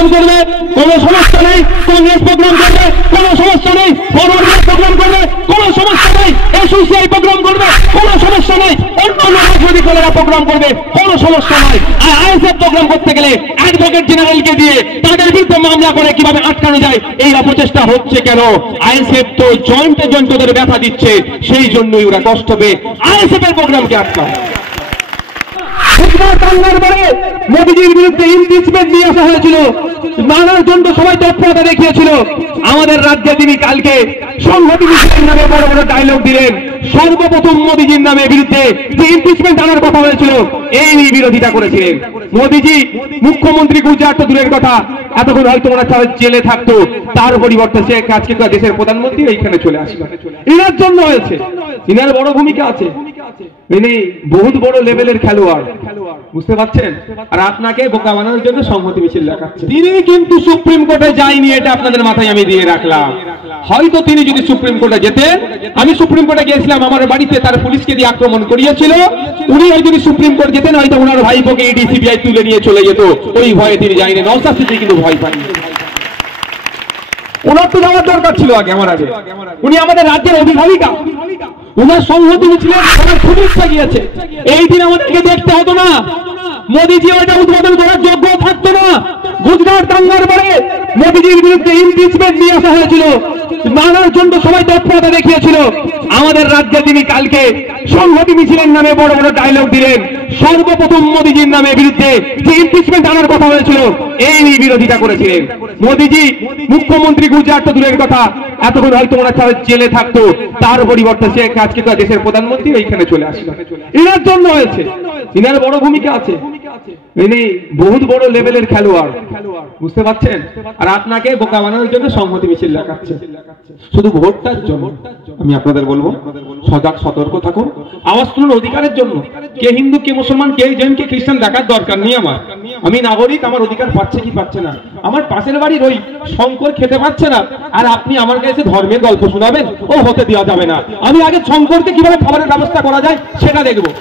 Programme করবে, কোনো সমস্যা নেই। কংগ্রেস প্রোগ্রাম করবে, কোনো সমস্যা নেই। ফরওয়ার্ড প্রোগ্রাম করবে, কোনো সমস্যা নেই। এসোসিয়াই প্রোগ্রাম করবে, কোনো সমস্যা নেই। অন্যান্য রাজনৈতিক দলেরা প্রোগ্রাম করবে, কোনো সমস্যা নাই। আর আইএসএফ প্রোগ্রাম করতে গেলে অ্যাডভোকেট জেনারেলকে দিয়ে তাদের বিরুদ্ধে মামলা করে কিভাবে আটকানো যায় এই অপচেষ্টা হচ্ছে কেন? আইএসএফ তো জয়েন্টে জয়েন্ট ওদের ব্যথা দিচ্ছে, সেই জন্যই ওরা কষ্ট পেয়ে আইএসএফ এর প্রোগ্রামকে আটকায়। মোদীজির বিরুদ্ধে ইমপিচমেন্ট নিয়ে আসা হয়েছিল, নানার জন্য সবাই তৎপরতা দেখিয়েছিল। আমাদের রাজ্যে তিনি কালকে সংহতি মিছিলের নামে বড় বড় ডায়লগ দিলেন। সর্বপ্রথম মোদীজির নামে বিরুদ্ধে যে ইমপিচমেন্ট আনার কথা হয়েছিল এই বিরোধিতা করেছিলেন। মোদীজি মুখ্যমন্ত্রী গুজরাট তো দূরের কথা, এতক্ষণ হয়তো ওনার জেলে থাকতো, তার পরিবর্তে সে আজকে দেশের প্রধানমন্ত্রী এইখানে চলে আসবে। এনার জন্য হয়েছে, এনার বড় ভূমিকা আছে। ইনি বহুত বড় লেভেলের খেলোয়াড়, বুঝতে পারছেন? আর আপনাকে বোকা বানানোর জন্য সংহতি মিছিল দেখাচ্ছে। তিনি কিন্তু সুপ্রিম কোর্টে যায়নি, এটা আপনাদের মাথায় আমি দিয়ে রাখলাম। হয়তো তিনি যদি সুপ্রিম কোর্টে যেতেন, আমি সুপ্রিম কোর্টে গিয়েছিলাম, আমার বাড়িতে তার পুলিশকে দিয়ে আক্রমণ করিয়েছিল, উনি যদি সুপ্রিম কোর্ট যেতেন হয়তো ওনার ভাইপোকে ইডি সিবিআই তুলে নিয়ে চলে যেত। ওই ভয়ে তিনি যায়নি। নওশাদ সিদ্দিকী কিন্তু ভয় পাননি। ওনার তো যাওয়ার দরকার ছিল আগে, আমার আগে। উনি আমাদের রাজ্যের অভিভাবিকা, ওনার সংহতি মিছিলের সবার খুব ইচ্ছা গিয়েছে। এই দিন আমাদেরকে দেখতে হতো না, মোদীজি ওইটা উদ্বোধন করার যোগ্য থাকতো না। গুজরাট দাঙ্গার পরে মোদীজির বিরুদ্ধে ইমপিচমেন্ট নিয়ে আসা হয়েছিল, নানার জন্য সবাই তৎপরতা দেখিয়েছিল। আমাদের রাজ্যে তিনি কালকে সংহতি মিছিলের নামে বড় বড় ডায়লগ দিলেন। সর্বপ্রথম মোদীজির নামে বিরুদ্ধে যে ইমপিচমেন্ট আনার কথা হয়েছিল এই বিরোধিতা করেছিলেন। মোদীজি মুখ্যমন্ত্রী গুজরাট তো দূরের কথা, এতক্ষণ হয়তো ওনার জেলে থাকতো, তার পরিবর্তে সে আজকে দেশের প্রধানমন্ত্রী এইখানে চলে আসবে। এনার জন্য হয়েছে, এনার বড় ভূমিকা আছে। ইনি বহুত বড় লেভেলের খেলোয়াড়, বুঝতে পারছেন? আর আপনাকে বোকা বানানোর জন্য সংহতি মিছিল দেখাচ্ছে, শুধু ভোটটার জন্য। আমি আপনাদের বলবো, সজাগ সতর্ক থাকুন, আওয়াজ তুলুন অধিকারের জন্য। কে হিন্দু, কে মুসলমান, কে জৈন, কে খ্রিস্টান দেখার দরকার নেই আমার। আমি নাগরিক, আমার অধিকার পাচ্ছে কি পাচ্ছে না। আমার পাশের বাড়ির ওই শঙ্কর খেতে পাচ্ছে না, আর আপনি আমার কাছে ধর্মের গল্প শোনাবেন, ও হতে দেওয়া যাবে না। আমি আগে শঙ্করকে কিভাবে খাবারের ব্যবস্থা করা যায় সেটা দেখবো।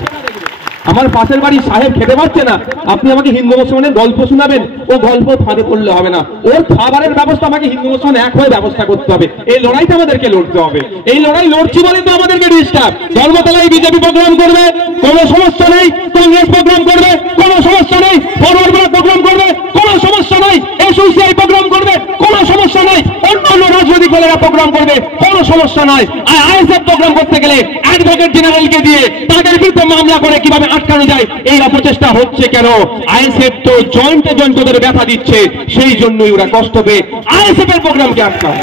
আমার পাশের বাড়ির সাহেব খেতে পারছে না, আপনি আমাকে হিন্দু মুসলমানের গল্প শোনাবেন, ও গল্প ফাঁদে পড়লে হবে না। ওর খাবারের ব্যবস্থা আমাকে হিন্দু মুসলমান এক হয়ে ব্যবস্থা করতে হবে। এই লড়াইটা আমাদেরকে লড়তে হবে। এই লড়াই লড়ছি বলে তো আমাদেরকে ডিস্টার্ব। ধর্মতলায় বিজেপি প্রোগ্রাম করবে, কোনো সমস্যা নেই। কংগ্রেস প্রোগ্রাম করবে, কোনো সমস্যা নেই। ফরওয়ার্ড প্রোগ্রাম করবে, কোনো সমস্যা নেই। এসোসিয়াই প্রোগ্রাম করবে, কোনো সমস্যা নেই। অন্যান্য রাজনৈতিক দলেরা প্রোগ্রাম করবে, কোনো সমস্যা নাই। আর আইএসএফ প্রোগ্রাম করতে গেলে অ্যাডভোকেট জেনারেলকে দিয়ে তাদের বিরুদ্ধে মামলা করে কিভাবে আটকানো যায় এই অপচেষ্টা হচ্ছে কেন? আইএসএফ তো জয়েন্টে জয়েন্ট ওদের ব্যথা দিচ্ছে, সেই জন্যই ওরা কষ্ট পেয়ে আইএসএফ এর প্রোগ্রামকে আটকায়।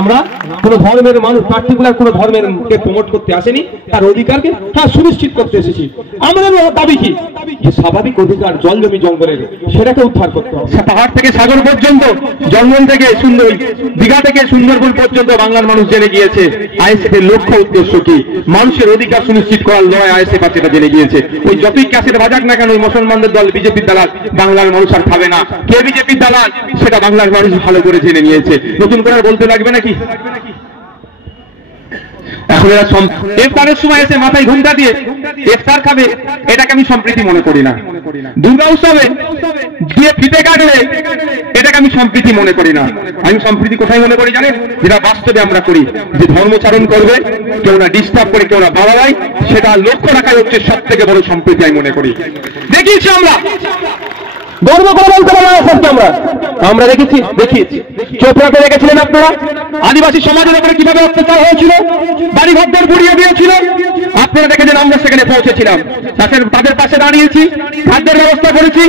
আমরা কোন ধর্মের মানুষ, পার্টিকুলার কোন ধর্মের কে প্রমোট করতে আসেনি, তার অধিকারকে সুনিশ্চিত করতে এসেছি। আমাদের দাবি কি? যে স্বাভাবিক অধিকার জল জমি জঙ্গলের, সেটাকে উদ্ধার করতে হবে। পাহাড় থেকে সাগর পর্যন্ত, জঙ্গল থেকে সুন্দর, দীঘা থেকে সুন্দরবন পর্যন্ত বাংলার মানুষ জেনে গিয়েছে আইএসএফ এর লক্ষ্য উদ্দেশ্য কি। মানুষের অধিকার সুনিশ্চিত করার লড়াই আইএসএফ আছে, এটা জেনে গিয়েছে। ওই যতই ক্যাসেট বাজাক না কেন, ওই মুসলমানদের দল বিজেপির দালাল বাংলার মানুষ আর খাবে না। কে বিজেপির দালাল সেটা বাংলার মানুষ ভালো করে জেনে নিয়েছে। নতুন করে বলতে লাগবে নাকি? এখন এরা ইফতারের সময় এসে মাথায় ঘুমটা দিয়ে ইফতার খাবে, এটাকে আমি সম্প্রীতি মনে করি না। দুর্গা উৎসবে গিয়ে ফিতে কাটবে, এটাকে আমি সম্প্রীতি মনে করি না। আমি সম্প্রীতি কোথায় মনে করি জানেন? যেটা বাস্তবে আমরা করি, যে ধর্মচারণ করবে, কেউ না ডিস্টার্ব করে, কেউ না বাবা যায়, সেটা লক্ষ্য রাখাই হচ্ছে সব থেকে বড় সম্প্রীতি আমি মনে করি। দেখিয়েছি আমরা, গর্ব করে বলতে পারবো আমরা দেখিয়েছি। চোপড়াতে দেখেছিলেন আপনারা, আদিবাসী সমাজের উপরে কিভাবে অত্যাচার হয়েছিল, বাড়িঘর গুড়িয়ে দিয়েছিল। আপনারা দেখেছেন, আমরা সেখানে পৌঁছেছিলাম, তাদের পাশে দাঁড়িয়েছি, খাদ্যের ব্যবস্থা করেছি।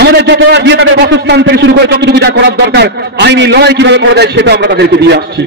আমাদের যতটা দিয়ে তাদের বাসস্থান থেকে শুরু করে যতটুকু যা করার দরকার, আইনি লড়াই কিভাবে করা যায় সেটা আমরা তাদেরকে দিয়ে আসছি।